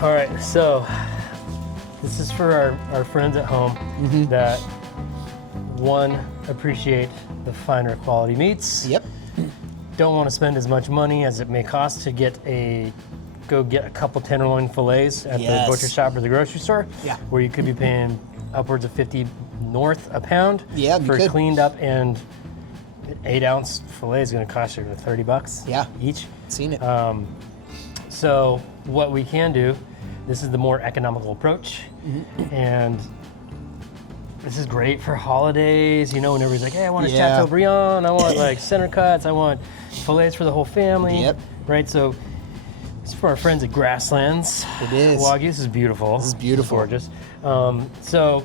All right, so this is for our friends at home that, one, appreciate the finer quality meats. Yep. Don't want to spend as much money as it may cost to go get a couple tenderloin fillets at the butcher shop or the grocery store. Yeah. Where you could be paying upwards of 50 north a pound. Yeah, for cleaned up and 8-ounce fillet is going to cost you $30. Yeah. Each. Seen it. So what we can do, this is the more economical approach, and this is great for holidays. You know, when everybody's like, "Hey, I want a Chateaubriand, I want like center cuts, I want fillets for the whole family." Yep. Right. So it's for our friends at Grasslands. It is. Wagyu. This is beautiful. This is beautiful. Gorgeous. So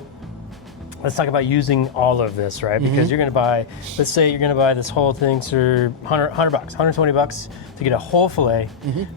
let's talk about using all of this, right? Because you're going to buy, let's say you're going to buy this whole thing for $100, $120 to get a whole fillet,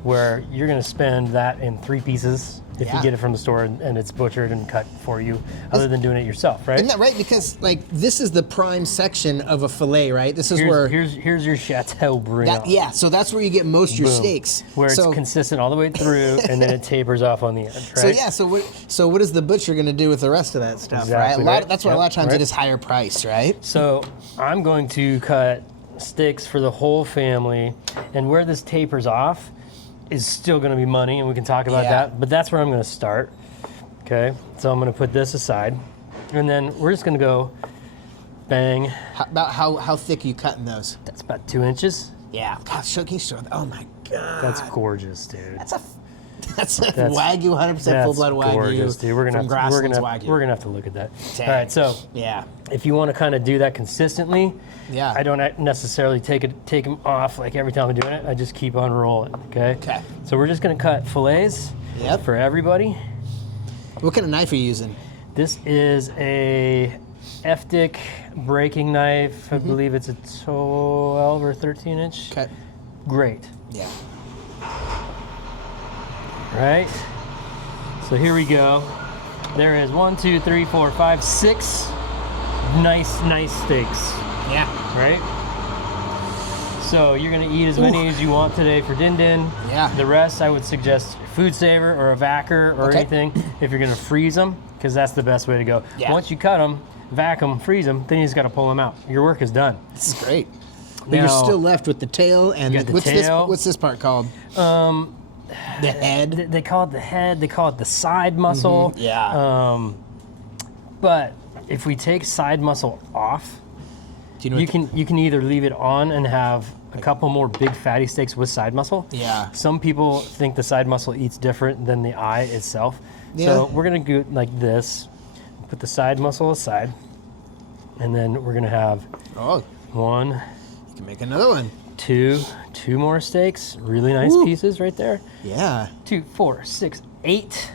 where you're going to spend that in 3 pieces if you get it from the store and it's butchered and cut for you, other than doing it yourself, right? Isn't that right? Because like this is the prime section of a fillet, right? This is here's your Chateaubriand. So that's where you get most of your steaks. Where it's consistent all the way through, and then it tapers off on the end, right? So what is the butcher going to do with the rest of that stuff, Exactly, right? That's why a lot of times it is higher price, right? So I'm going to cut steaks for the whole family, and where this tapers off is still going to be money, and we can talk about that, but that's where I'm going to start. Okay, so I'm going to put this aside, and then we're just going to go bang. How thick are you cutting those? That's about 2 inches. Yeah. God, oh my God. That's gorgeous, dude. That's Wagyu, 100% full-blood Wagyu. Gorgeous, dude. We're gonna have to look at that. All right, so if you want to kind of do that consistently, I don't necessarily take them off like every time I'm doing it. I just keep on rolling. Okay. So we're just gonna cut fillets for everybody. What kind of knife are you using? This is a Eftic breaking knife. I believe it's a 12 or 13 inch. Okay. Great. Yeah. Right? So here we go. There is 1, 2, 3, 4, 5, 6 nice steaks. Yeah. Right? So you're gonna eat as many as you want today for din din. Yeah. The rest I would suggest food saver or a vacker or anything if you're gonna freeze them, because that's the best way to go. Yeah. Once you cut them, vac them, freeze them, then you just gotta pull them out. Your work is done. This is great. But you're still left with the tail and what's this part called? The head. They call it the head. They call it the side muscle. Yeah. But if we take side muscle off, you can either leave it on and have a couple more big fatty steaks with side muscle. Yeah. Some people think the side muscle eats different than the eye itself. Yeah. So we're gonna go like this. Put the side muscle aside, and then we're gonna have one. You can make another one. Two more steaks, really nice pieces right there. Yeah. 2, 4, 6, 8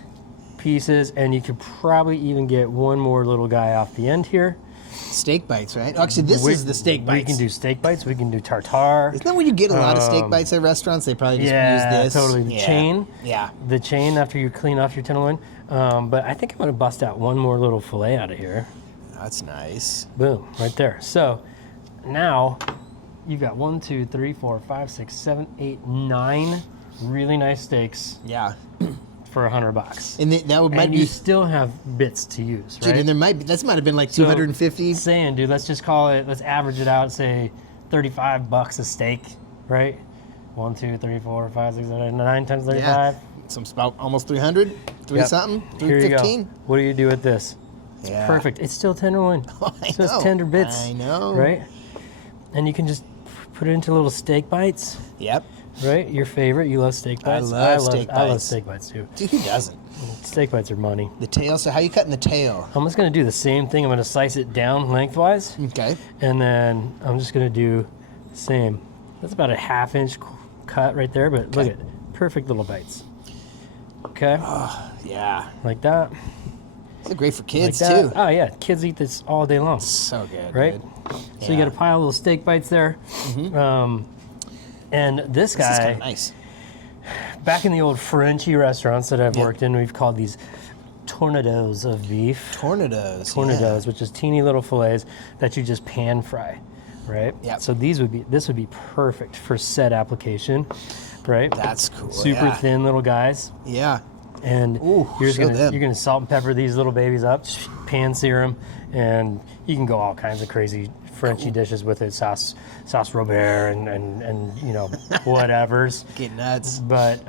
pieces, and you could probably even get one more little guy off the end here. Steak bites, right? Actually, this is the steak bites. We can do steak bites. We can do tartare. Isn't that when you get a lot of steak bites at restaurants? They probably just use this. Totally. The chain. Yeah. The chain after you clean off your tenderloin. But I think I'm gonna bust out one more little fillet out of here. That's nice. Boom, right there. So now you've got 1, 2, 3, 4, 5, 6, 7, 8, 9 really nice steaks. Yeah. For $100. And you still have bits to use, right? Dude, and might have been like 250. Saying, dude, let's just call it. Let's average it out. Say, $35 a steak, right? 1, 2, 3, 4, 5, 6, 7, 8, 9 times 35. Yeah. Some about almost 300, something, 315. Here you go. What do you do with this? It's perfect. It's still tenderloin. I know. It's tender bits. I know. Right? And you can just put it into little steak bites. Yep. Right? Your favorite. You love steak bites? I love steak bites. I love steak bites too. Dude, who doesn't? Steak bites are money. The tail, so how are you cutting the tail? I'm just going to do the same thing. I'm going to slice it down lengthwise. Okay. And then I'm just going to do the same. That's about a 1/2 inch cut right there, but look at perfect little bites. Okay? Oh, yeah. Like that. It's great for kids like too. Oh yeah, kids eat this all day long. So good, right? Dude. So you got a pile of little steak bites there. And this guy, is kind of nice. Back in the old Frenchy restaurants that I've worked in, we've called these tournedos of beef. Tournedos, which is teeny little fillets that you just pan fry, right? Yeah. So this would be perfect for set application, right? That's cool. Super thin little guys. Yeah. And Ooh, you're show them. gonna salt and pepper these little babies up, pan sear them, and you can go all kinds of crazy Frenchy dishes with it, sauce Robert and you know, whatevers. Get nuts. But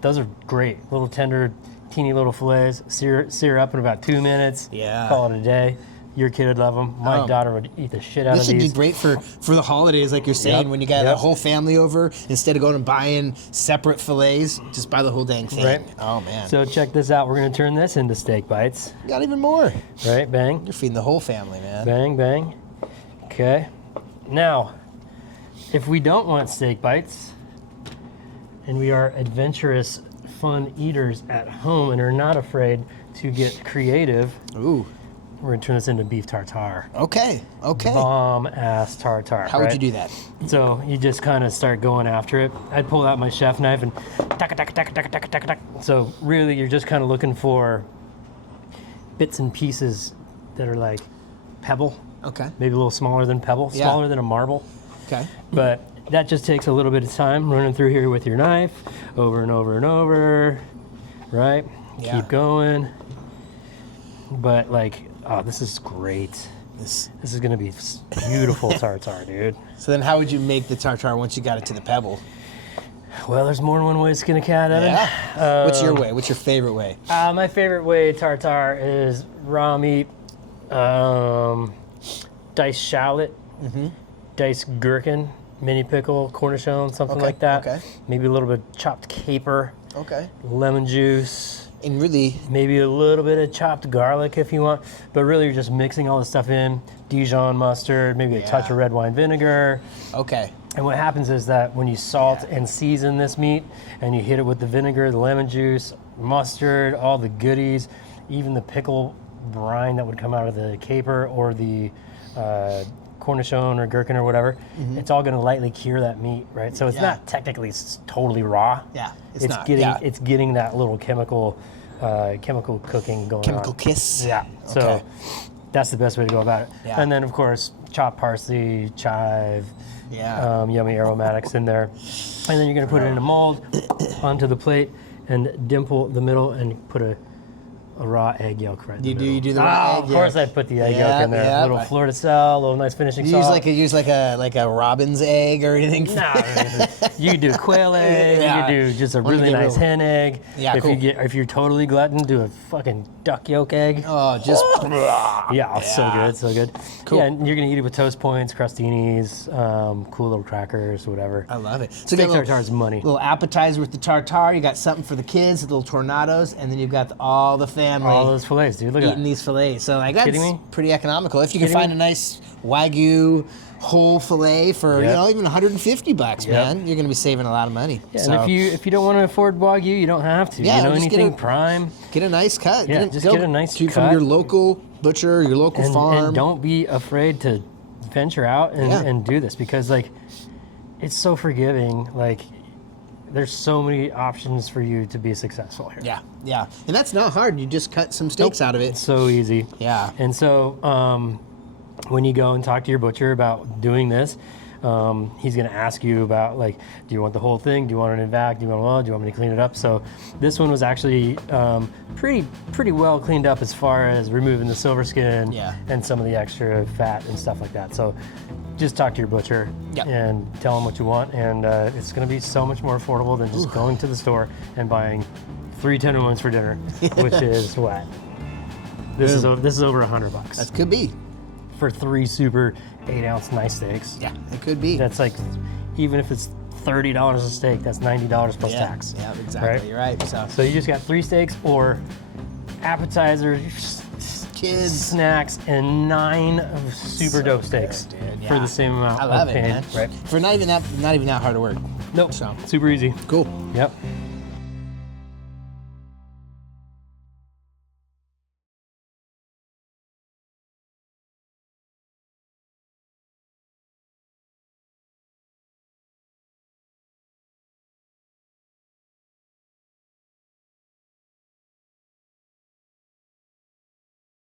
those are great, little tender, teeny little fillets. Sear up in about 2 minutes. Yeah. Call it a day. Your kid would love them. My daughter would eat the shit out of This these. would be great for the holidays, like you're saying, when you got a whole family over. Instead of going and buying separate fillets, just buy the whole dang thing. Right. Oh, man. So check this out. We're going to turn this into steak bites. Got even more. Right, bang. You're feeding the whole family, man. Bang, bang. Okay. Now, if we don't want steak bites, and we are adventurous, fun eaters at home and are not afraid to get creative, Ooh. we're going to turn this into beef tartare. Okay. Okay. Bomb-ass tartare. How would you do that? So you just kind of start going after it. I'd pull out my chef knife and tack. So really, you're just kind of looking for bits and pieces that are like pebble. Okay. Maybe a little smaller than pebble, smaller than a marble. Okay. But that just takes a little bit of time running through here with your knife, over and over and over, right? Yeah. Keep going. But like, oh, this is great. This is gonna be beautiful tartare, dude. So then how would you make the tartare once you got it to the pebble? Well, there's more than one way to skin a cat, Evan. Yeah. What's your way? What's your favorite way? My favorite way tartare is raw meat, diced shallot, diced gherkin, mini pickle, cornichon, something like that. Okay. Maybe a little bit of chopped caper, Okay. lemon juice, And really, maybe a little bit of chopped garlic if you want. But really, you're just mixing all this stuff in. Dijon mustard, maybe a touch of red wine vinegar. okay. And what happens is that when you salt and season this meat and you hit it with the vinegar, the lemon juice, mustard, all the goodies, even the pickle brine that would come out of the caper or the cornichon or gherkin or whatever, it's all going to lightly cure that meat, right? So it's not technically totally raw. Yeah, it's not. getting it's getting that little chemical cooking going on. Chemical kiss. Yeah. So Okay. that's the best way to go about it. Yeah. And then of course chopped parsley, chive, yummy aromatics in there. And then you're going to put it in a mold onto the plate and dimple the middle and put a raw egg yolk right in the middle. You do the raw egg Of course I put the egg yolk in there. A little fleur de sel, a little nice finishing You salt. use like a robin's egg or anything? No, you can do quail egg. You can do just a really nice hen egg. Yeah, if cool. if you're totally glutton, do a fucking duck yolk egg. Oh, just So good. Cool. Yeah, and you're gonna eat it with toast points, crostinis, cool little crackers, whatever. I love it. So Steak you got tartare's money. little appetizer with the tartare. You got something for the kids, little tournedos, and then you've got all the family All those fillets, dude. Look at eating that. these fillets. So like that's Kidding me? pretty economical. If you can Kidding find me? a nice Wagyu whole fillet for Yep. even $150, Yep. man, you're gonna be saving a lot of money. Yeah, so and if you don't want to afford Wagyu, you don't have to. Yeah, you know, just get anything a- prime. get a nice cut. Yeah, just get a nice from cut. your local butcher, your local farm. And don't be afraid to venture out and do this because like it's so forgiving. Like there's so many options for you to be successful here. Yeah, and that's not hard. You just cut some steaks out of it. It's so easy. Yeah. And so when you go and talk to your butcher about doing this, he's going to ask you about like, do you want the whole thing? Do you want it in vac? Do you want me to clean it up? So this one was actually pretty well cleaned up as far as removing the silver skin and some of the extra fat and stuff like that. So just talk to your butcher and tell him what you want, and it's going to be so much more affordable than just going to the store and buying 3 tenderloins for dinner, which is what? This is over $100. That could be. For 3 super 8-ounce nice steaks. Yeah, it could be. That's like, even if it's $30 a steak, that's $90 plus tax. Yeah, exactly. Right? You're right. So you just got 3 steaks or appetizers, Kids, snacks, and 9 of super dope steaks dude, for the same amount I love of it, pain. man. Right? For not even that hard of work. Nope. So Super easy. cool. Yep.